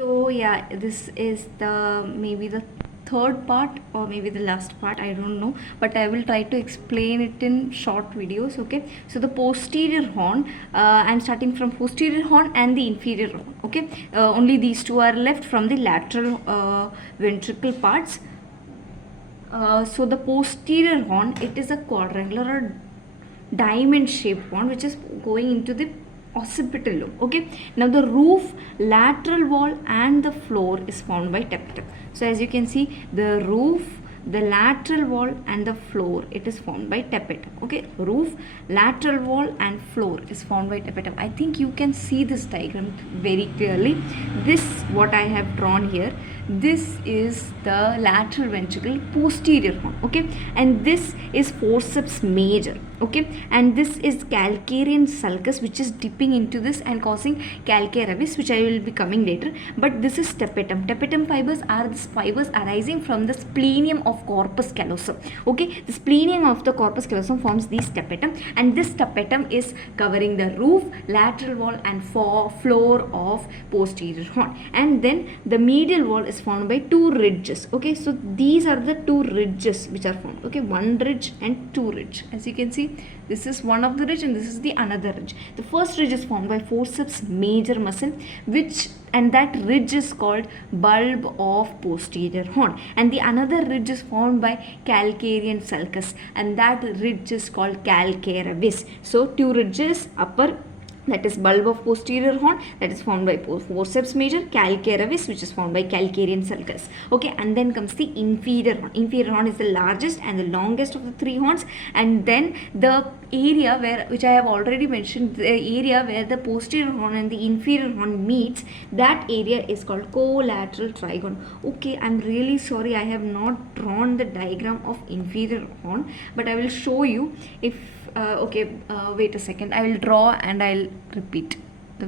So yeah, this is the maybe the third part or maybe the last part, I don't know, but I will try to explain it in short videos. Okay, so the posterior horn, I'm starting from posterior horn and the inferior horn. Okay, only these two are left from the lateral ventricle parts. So the posterior horn, it is a quadrangular or diamond shaped horn which is going into the occipital lobe. Okay, now the roof, lateral wall and the floor is formed by tapetum. So as you can see, the roof, the lateral wall and the floor, it is formed by tapetum. Okay, roof, lateral wall and floor is formed by tapetum. I think you can see this diagram very clearly. This what I have drawn here, this is the lateral ventricle posterior horn. Okay, and this is forceps major. Okay, and this is calcarean sulcus which is dipping into this and causing calcare abyss, which I will be coming later. But this is tapetum. Tapetum fibers are the fibers arising from the splenium of corpus callosum. Okay, the splenium of the corpus callosum forms these tapetum, and this tapetum is covering the roof, lateral wall and floor of posterior horn. And then the medial wall is formed by two ridges. Okay, so these are the two ridges which are formed. Okay, one ridge and two ridge. As you can see, this is one of the ridge and this is the another ridge. The first ridge is formed by forceps major muscle, which and that ridge is called bulb of posterior horn, and the another ridge is formed by calcarean sulcus, and that ridge is called calcare abyss. So two ridges, upper, that is bulb of posterior horn, that is formed by forceps major, calcare abyss, which is formed by calcarean sulcus. Okay, and then comes the inferior horn. Inferior horn is the largest and the longest of the three horns, and then the area where, which I have already mentioned, the area where the posterior horn and the inferior horn meets, that area is called collateral trigone. Okay, I'm really sorry I have not drawn the diagram of inferior horn, but I will show you if wait a second, I will draw and I'll repeat.